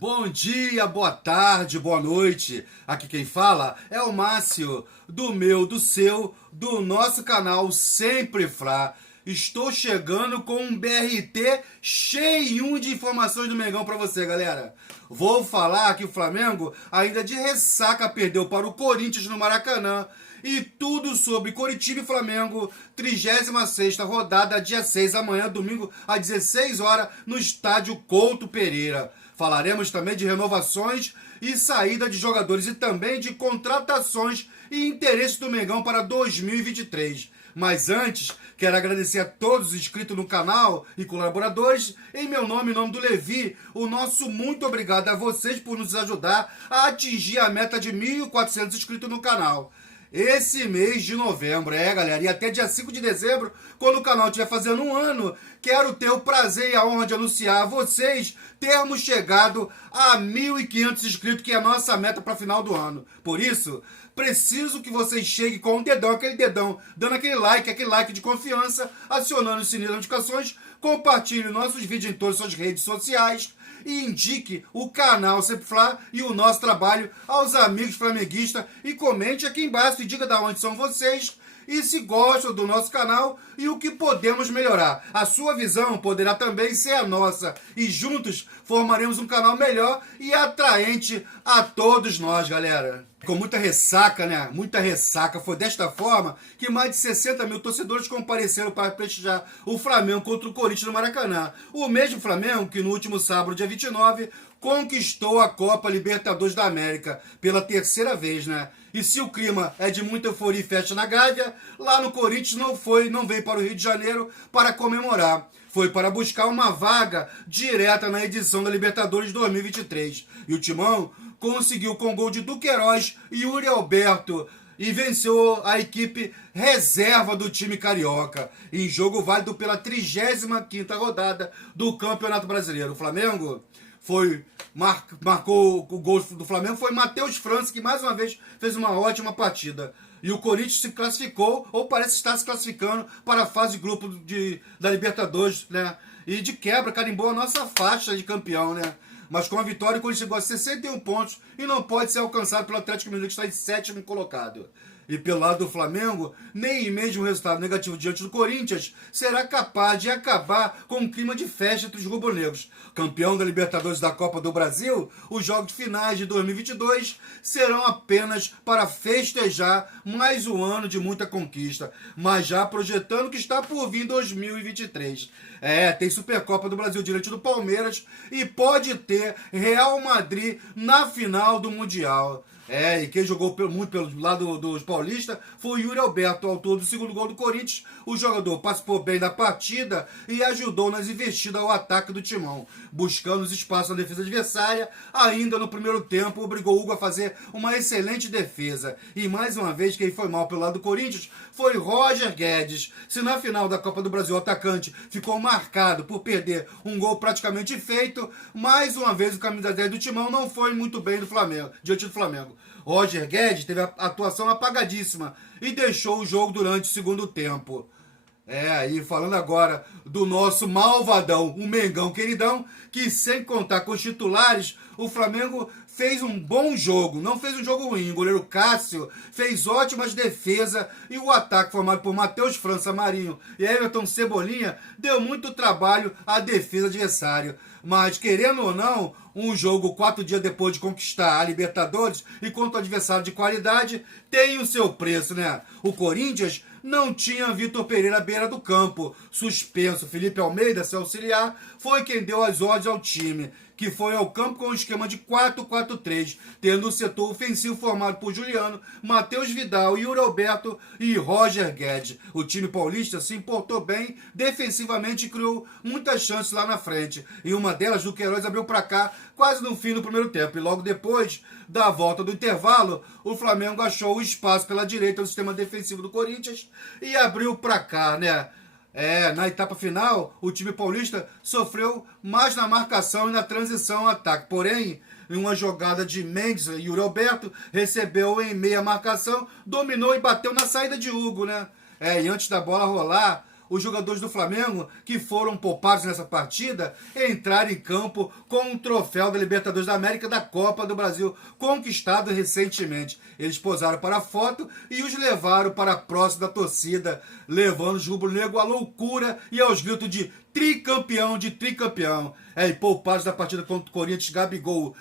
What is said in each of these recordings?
Bom dia, boa tarde, boa noite. Aqui quem fala é o Márcio, do meu, do seu, do nosso canal Sempre Fla. Estou chegando com um BRT cheio de informações do Mengão para você, galera. Vou falar que o Flamengo ainda de ressaca perdeu para o Corinthians no Maracanã. E tudo sobre Coritiba e Flamengo, 36ª rodada, dia 6, amanhã, domingo, às 16 horas, no estádio Couto Pereira. Falaremos também de renovações e saída de jogadores e também de contratações e interesses do Mengão para 2023. Mas antes, quero agradecer a todos os inscritos no canal e colaboradores. Em meu nome, em nome do Levi, o nosso muito obrigado a vocês por nos ajudar a atingir a meta de 1.400 inscritos no canal. Esse mês de novembro, galera, e até dia 5 de dezembro, quando o canal estiver fazendo um ano, quero ter o prazer e a honra de anunciar a vocês termos chegado a 1.500 inscritos, que é a nossa meta para final do ano. Por isso, preciso que vocês cheguem com um dedão, aquele dedão, dando aquele like de confiança, acionando o sininho de notificações, compartilhe nossos vídeos em todas as suas redes sociais e indique o canal Sempre Fla e o nosso trabalho aos amigos flamenguistas e comente aqui embaixo e diga de onde são vocês e se gostam do nosso canal e o que podemos melhorar. A sua visão poderá também ser a nossa e juntos formaremos um canal melhor e atraente a todos nós, galera. Com muita ressaca, né? Muita ressaca. Foi desta forma que mais de 60 mil torcedores compareceram para prestigiar o Flamengo contra o Corinthians no Maracanã. O mesmo Flamengo que no último sábado, dia 29, conquistou a Copa Libertadores da América pela terceira vez, né? E se o clima é de muita euforia e festa na Gávea, lá no Corinthians não veio para o Rio de Janeiro para comemorar. Foi para buscar uma vaga direta na edição da Libertadores 2023. E o Timão conseguiu com gol de Duqueiroz e Yuri Alberto e venceu a equipe reserva do time carioca em jogo válido pela 35ª rodada do Campeonato Brasileiro. O Flamengo marcou o gol do Flamengo, foi Matheus França, que mais uma vez fez uma ótima partida. E o Corinthians se classificou, ou parece estar se classificando, para a fase de grupo da Libertadores, né? E de quebra, carimbou a nossa faixa de campeão, né? Mas com a vitória, o Corinthians chegou a 61 pontos e não pode ser alcançado pelo Atlético Mineiro, que está em 7º colocado. E pelo lado do Flamengo, nem mesmo um resultado negativo diante do Corinthians será capaz de acabar com um clima de festa entre os rubro-negros. Campeão da Libertadores da Copa do Brasil, os jogos finais de 2022 serão apenas para festejar mais um ano de muita conquista, mas já projetando que está por vir 2023. Tem Supercopa do Brasil diante do Palmeiras e pode ter Real Madrid na final do Mundial. E quem jogou muito pelo lado dos paulistas foi o Yuri Alberto, autor do segundo gol do Corinthians. O jogador participou bem da partida e ajudou nas investidas ao ataque do Timão, buscando os espaços na defesa adversária. Ainda no primeiro tempo, obrigou o Hugo a fazer uma excelente defesa. E mais uma vez, quem foi mal pelo lado do Corinthians foi Roger Guedes. Se na final da Copa do Brasil o atacante ficou marcado por perder um gol praticamente feito, mais uma vez o camisa 10 do Timão não foi muito bem diante do Flamengo. Roger Guedes teve a atuação apagadíssima e deixou o jogo durante o segundo tempo. E falando agora do nosso malvadão, o Mengão queridão, que sem contar com os titulares, o Flamengo fez um bom jogo, não fez um jogo ruim. O goleiro Cássio fez ótimas defesas e o ataque formado por Matheus França, Marinho e Everton Cebolinha deu muito trabalho à defesa adversária. Mas, querendo ou não, um jogo 4 dias depois de conquistar a Libertadores e contra um adversário de qualidade tem o seu preço, né? O Corinthians não tinha Vitor Pereira à beira do campo. Suspenso, Felipe Almeida, seu auxiliar, foi quem deu as ordens ao time, que foi ao campo com um esquema de 4-4-3, tendo o setor ofensivo formado por Juliano, Matheus Vidal, Yuri Alberto e Roger Guedes. O time paulista se importou bem defensivamente e criou muitas chances lá na frente. E uma delas, Duqueiroz abriu para cá quase no fim do primeiro tempo. E logo depois da volta do intervalo, o Flamengo achou o espaço pela direita do sistema defensivo do Corinthians e abriu para cá, né? Na etapa final, o time paulista sofreu mais na marcação e na transição ao ataque. Porém, em uma jogada de Mendes, Yuri Alberto recebeu em meia marcação, dominou e bateu na saída de Hugo, né? E antes da bola rolar, os jogadores do Flamengo que foram poupados nessa partida entraram em campo com um troféu da Libertadores da América da Copa do Brasil, conquistado recentemente. Eles posaram para a foto e os levaram para a próxima da torcida, levando os rubro-negros à loucura e aos gritos de tricampeão, de tricampeão. E poupados da partida contra o Corinthians, Gabigol,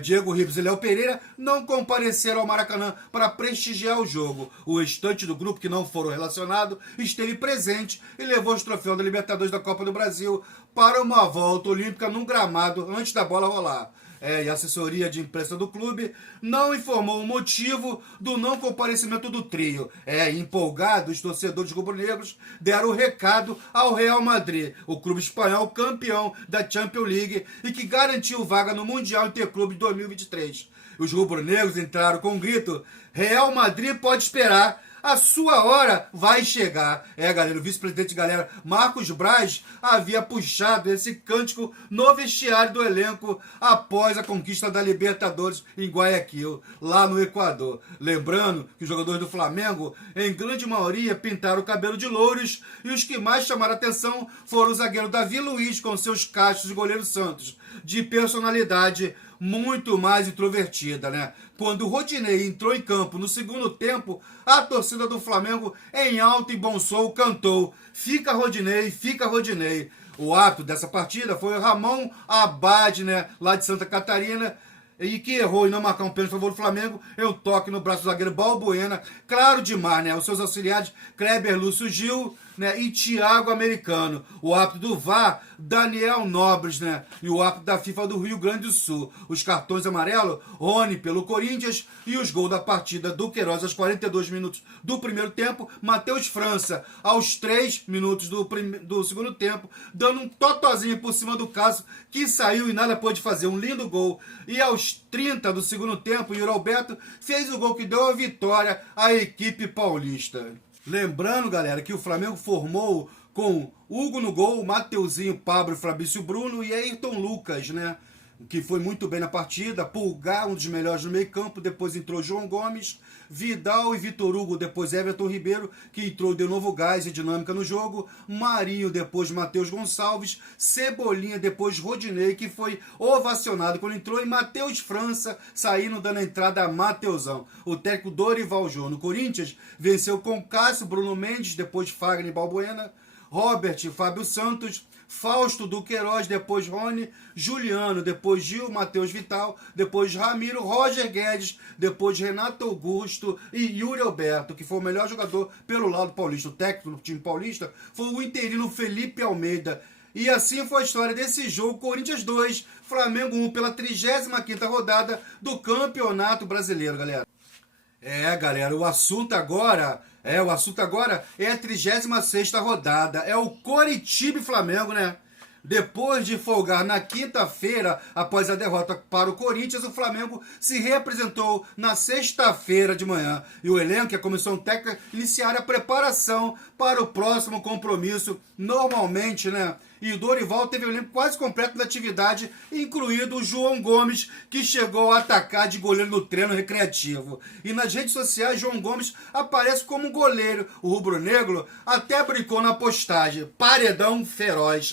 Diego Ribas e Léo Pereira não compareceram ao Maracanã para prestigiar o jogo. O restante do grupo, que não foram relacionados, esteve presente e levou os troféus da Libertadores da Copa do Brasil para uma volta olímpica num gramado antes da bola rolar. E a assessoria de imprensa do clube não informou o motivo do não comparecimento do trio. Empolgados, os torcedores rubro-negros deram o recado ao Real Madrid, o clube espanhol campeão da Champions League e que garantiu vaga no Mundial Interclube de 2023. Os rubro-negros entraram com um grito: Real Madrid pode esperar, a sua hora vai chegar. Galera, o vice-presidente, galera, Marcos Braz, havia puxado esse cântico no vestiário do elenco após a conquista da Libertadores em Guayaquil, lá no Equador. Lembrando que os jogadores do Flamengo, em grande maioria, pintaram o cabelo de louros e os que mais chamaram a atenção foram o zagueiro Davi Luiz com seus cachos e goleiro Santos, de personalidade muito mais introvertida, né? Quando o Rodinei entrou em campo no segundo tempo, a torcida do Flamengo, em alto e bom som, cantou: fica Rodinei, fica Rodinei. O árbitro dessa partida foi o Ramon Abad, né, lá de Santa Catarina, e que errou em não marcar um pênalti a favor do Flamengo, um toque no braço do zagueiro Balbuena, claro demais, né? Os seus auxiliares, Kleber Lúcio Gil, né, e Thiago Americano. O árbitro do VAR, Daniel Nobres, né? E o árbitro da FIFA do Rio Grande do Sul. Os cartões amarelos, Rony pelo Corinthians e os gols da partida do Queiroz aos 42 minutos do primeiro tempo, Matheus França aos 3 minutos do segundo tempo, dando um totozinho por cima do Cássio, que saiu e nada pôde fazer, um lindo gol. E aos 30 do segundo tempo, Yuri Alberto fez o gol que deu a vitória à equipe paulista. Lembrando, galera, que o Flamengo formou com Hugo no gol, Mateuzinho, Pablo, Fabrício Bruno e Ayrton Lucas, né? Que foi muito bem na partida. Pulgar, um dos melhores no meio campo. Depois entrou João Gomes, Vidal e Vitor Hugo. Depois Everton Ribeiro, que entrou, deu novo gás e dinâmica no jogo. Marinho, depois Matheus Gonçalves. Cebolinha, depois Rodinei, que foi ovacionado quando entrou. E Matheus França, saindo, dando a entrada a Mateusão. O técnico Dorival Júnior. No Corinthians, venceu com Cássio, Bruno Mendes, depois Fagner e Balbuena. Robert e Fábio Santos, Fausto do Queiroz, depois Rony, Juliano, depois Gil, Matheus Vital, depois Ramiro, Roger Guedes, depois Renato Augusto e Yuri Alberto, que foi o melhor jogador pelo lado paulista. O técnico do time paulista foi o interino Felipe Almeida. E assim foi a história desse jogo, Corinthians 2, Flamengo 1, pela 35ª rodada do Campeonato Brasileiro, galera. Galera, o assunto agora é a 36ª rodada. É o Coritiba e Flamengo, né? Depois de folgar na quinta-feira, após a derrota para o Corinthians, o Flamengo se representou na sexta-feira de manhã. E o elenco e a comissão técnica iniciaram a preparação para o próximo compromisso, normalmente, né? E o Dorival teve o elenco quase completo da atividade, incluído o João Gomes, que chegou a atacar de goleiro no treino recreativo. E nas redes sociais, João Gomes aparece como goleiro. O rubro-negro até brincou na postagem: paredão feroz.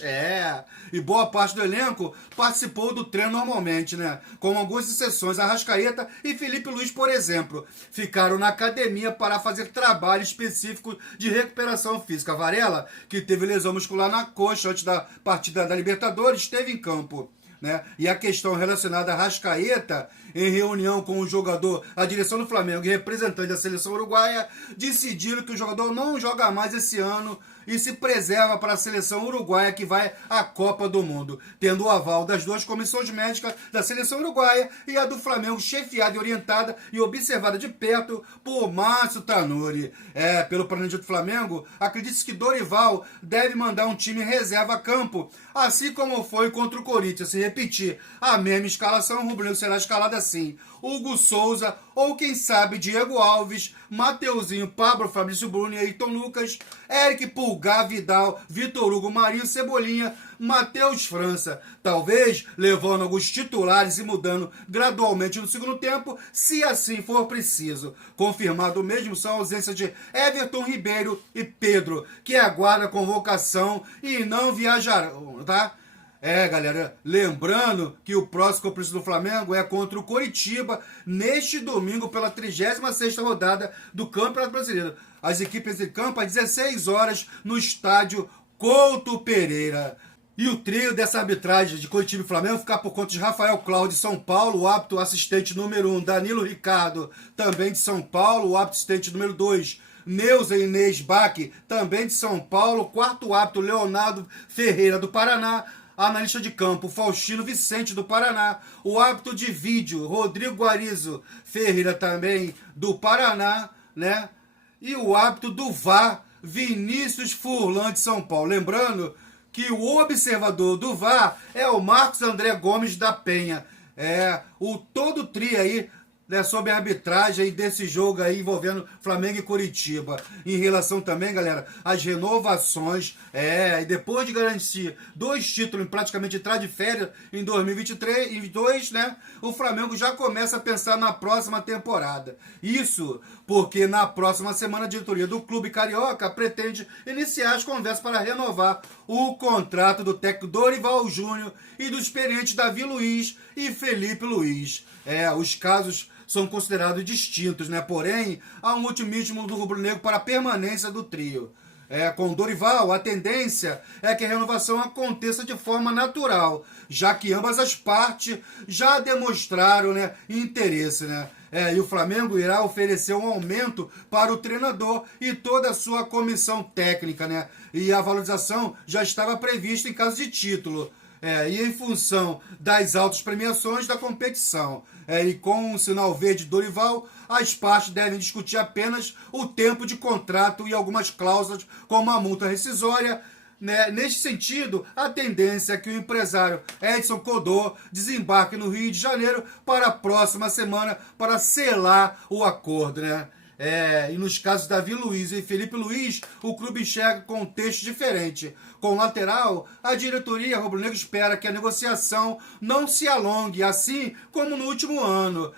E boa parte do elenco participou do treino normalmente, né? Com algumas exceções, Arrascaeta e Felipe Luiz, por exemplo, ficaram na academia para fazer trabalho específico de recuperação física. Varela, que teve lesão muscular na coxa antes da partida da Libertadores, esteve em campo, né? E a questão relacionada a Arrascaeta, em reunião com o jogador, a direção do Flamengo e representante da seleção uruguaia, decidiram que o jogador não joga mais esse ano e se preserva para a seleção uruguaia que vai à Copa do Mundo, tendo o aval das duas comissões médicas da seleção uruguaia e a do Flamengo, chefiada e orientada e observada de perto por Márcio Tanuri. Pelo planejamento do Flamengo, acredita-se que Dorival deve mandar um time reserva a campo, assim como foi contra o Corinthians. Se repetir a mesma escalação, o rubro-negro será escalado assim: Hugo Souza, ou quem sabe Diego Alves, Mateuzinho, Pablo, Fabrício Bruno e Ayrton Lucas, Eric, Pulgar, Vidal, Vitor Hugo, Marinho, Cebolinha, Matheus França, talvez levando alguns titulares e mudando gradualmente no segundo tempo, se assim for preciso. Confirmado mesmo são a ausência de Everton Ribeiro e Pedro, que aguarda convocação e não viajarão, tá? Galera, lembrando que o próximo compromisso do Flamengo é contra o Coritiba, neste domingo, pela 36ª rodada do Campeonato Brasileiro. As equipes em campo às 16 horas no estádio Couto Pereira. E o trio dessa arbitragem de Coritiba e Flamengo ficar por conta de Rafael Cláudio de São Paulo, o árbitro assistente número 1, Danilo Ricardo, também de São Paulo, o árbitro assistente número 2, Neuza Inês Bach, também de São Paulo, quarto árbitro Leonardo Ferreira do Paraná, analista de campo, Faustino Vicente, do Paraná. O árbitro de vídeo, Rodrigo Guarizo Ferreira, também do Paraná, né? E o árbitro do VAR, Vinícius Furlan, de São Paulo. Lembrando que o observador do VAR é o Marcos André Gomes da Penha. Todo o tri aí, né, sobre a arbitragem desse jogo aí envolvendo Flamengo e Coritiba. Em relação também, galera, às renovações, e depois de garantir 2 títulos em praticamente entrar de férias em 2023 e 2022, né, o Flamengo já começa a pensar na próxima temporada. Isso porque na próxima semana a diretoria do Clube Carioca pretende iniciar as conversas para renovar o contrato do técnico Dorival Júnior e do experiente Davi Luiz e Felipe Luiz. Os casos são considerados distintos, né? Porém, há um otimismo do rubro-negro para a permanência do trio. Com Dorival, a tendência é que a renovação aconteça de forma natural, já que ambas as partes já demonstraram, né, interesse, né? E o Flamengo irá oferecer um aumento para o treinador e toda a sua comissão técnica, né? E a valorização já estava prevista em caso de título. E em função das altas premiações da competição. E com o sinal verde Dorival, as partes devem discutir apenas o tempo de contrato e algumas cláusulas, como a multa rescisória. Neste sentido, a tendência é que o empresário Edson Codô desembarque no Rio de Janeiro para a próxima semana para selar o acordo, né? E nos casos de Davi Luiz e Felipe Luiz, o clube enxerga contexto diferente. Com o lateral, a diretoria rubro-negra espera que a negociação não se alongue, assim como no último ano.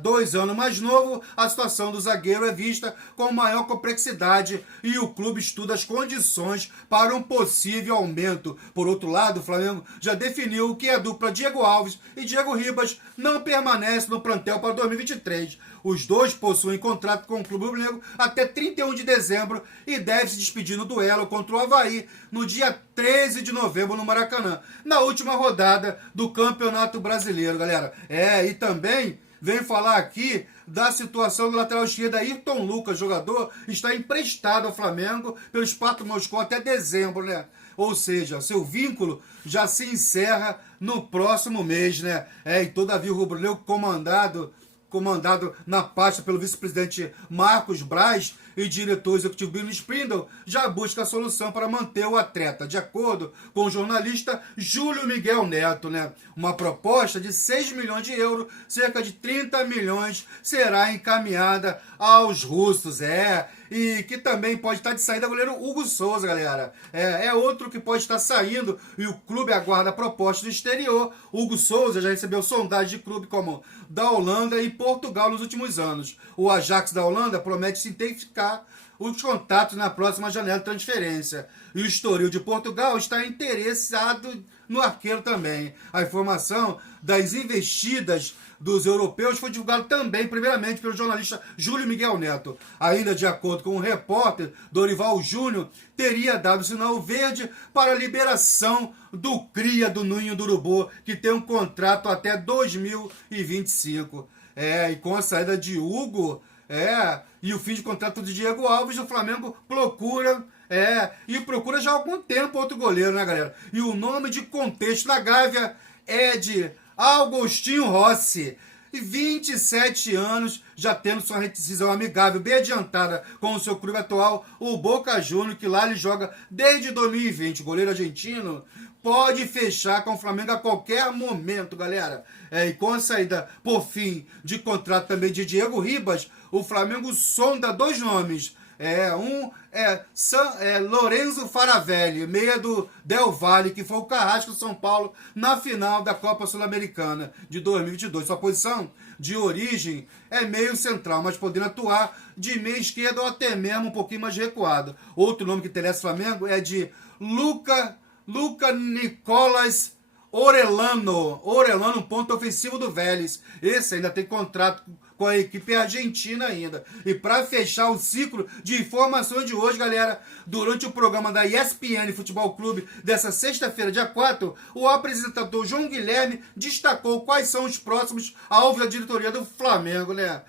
2 anos mais novo, a situação do zagueiro é vista com maior complexidade e o clube estuda as condições para um possível aumento. Por outro lado, o Flamengo já definiu que a dupla Diego Alves e Diego Ribas não permanece no plantel para 2023. Os dois possuem contrato com o Clube Rubro-Negro até 31 de dezembro e deve se despedir no duelo contra o Avaí no dia 13 de novembro no Maracanã, na última rodada do Campeonato Brasileiro, galera. E também vem falar aqui da situação do lateral esquerdo Ayrton Lucas, jogador, está emprestado ao Flamengo pelo Spartak Moscou até dezembro, né? Ou seja, seu vínculo já se encerra no próximo mês, né? E todavia o rubro-negro comandado na pasta pelo vice-presidente Marcos Braz e diretor executivo Bruno Spindle, já busca a solução para manter o atleta, de acordo com o jornalista Júlio Miguel Neto, né? Uma proposta de 6 milhões de euros, cerca de 30 milhões, será encaminhada aos russos, e que também pode estar de saída o goleiro Hugo Souza, galera. Outro que pode estar saindo e o clube aguarda a proposta do exterior. Hugo Souza já recebeu sondagem de clube como da Holanda e Portugal nos últimos anos. O Ajax da Holanda promete se intensificar os contatos na próxima janela de transferência. E o Estoril de Portugal está interessado no arqueiro também. A informação das investidas dos europeus foi divulgada também, primeiramente, pelo jornalista Júlio Miguel Neto. Ainda de acordo com o repórter, Dorival Júnior teria dado sinal verde para a liberação do cria do Ninho do Urubu, que tem um contrato até 2025. E com a saída de Hugo, e o fim de contrato de Diego Alves, o Flamengo procura já há algum tempo outro goleiro, né, galera? E o nome de contexto da Gávea é de Agostinho Rossi, 27 anos, já tendo sua rescisão amigável bem adiantada com o seu clube atual, o Boca Juniors, que lá ele joga desde 2020. O goleiro argentino pode fechar com o Flamengo a qualquer momento, galera. E com a saída, por fim, de contrato também de Diego Ribas, o Flamengo sonda 2 nomes. Lorenzo Faravelli, meia do Del Valle, que foi o carrasco do São Paulo na final da Copa Sul-Americana de 2022. Sua posição de origem é meio central, mas podendo atuar de meia esquerda ou até mesmo um pouquinho mais recuado. Outro nome que interessa o Flamengo é de Luca Nicolas Orellano, ponto ofensivo do Vélez. Esse ainda tem contrato com a equipe argentina ainda. E para fechar o ciclo de informações de hoje, galera, durante o programa da ESPN Futebol Clube dessa sexta-feira, dia 4, o apresentador João Guilherme destacou quais são os próximos alvos da diretoria do Flamengo, né?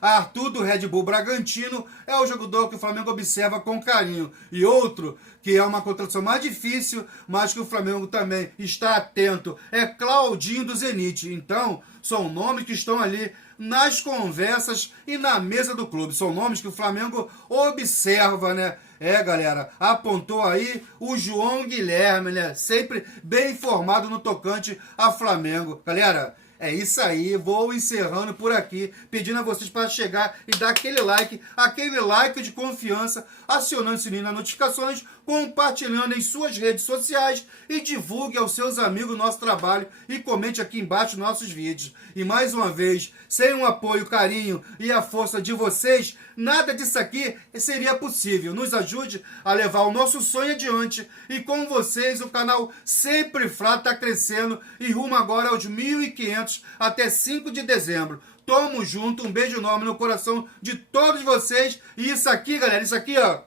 Arthur do Red Bull Bragantino é o jogador que o Flamengo observa com carinho. E outro, que é uma contratação mais difícil, mas que o Flamengo também está atento, é Claudinho do Zenit. Então, são nomes que estão ali nas conversas e na mesa do clube. São nomes que o Flamengo observa, né? Galera, apontou aí o João Guilherme, né? Sempre bem informado no tocante a Flamengo. Galera, é isso aí, vou encerrando por aqui, pedindo a vocês para chegar e dar aquele like de confiança, acionando o sininho das notificações, compartilhando em suas redes sociais e divulgue aos seus amigos o nosso trabalho e comente aqui embaixo nossos vídeos. E mais uma vez, sem o apoio, carinho e a força de vocês, nada disso aqui seria possível. Nos ajude a levar o nosso sonho adiante e com vocês o canal Sempre Flá está crescendo e rumo agora aos 1.500 até 5 de dezembro. Tamo junto, um beijo enorme no coração de todos vocês. E isso aqui, galera, isso aqui, ó,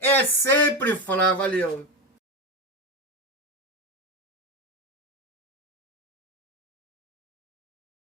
é Sempre Flá. Valeu!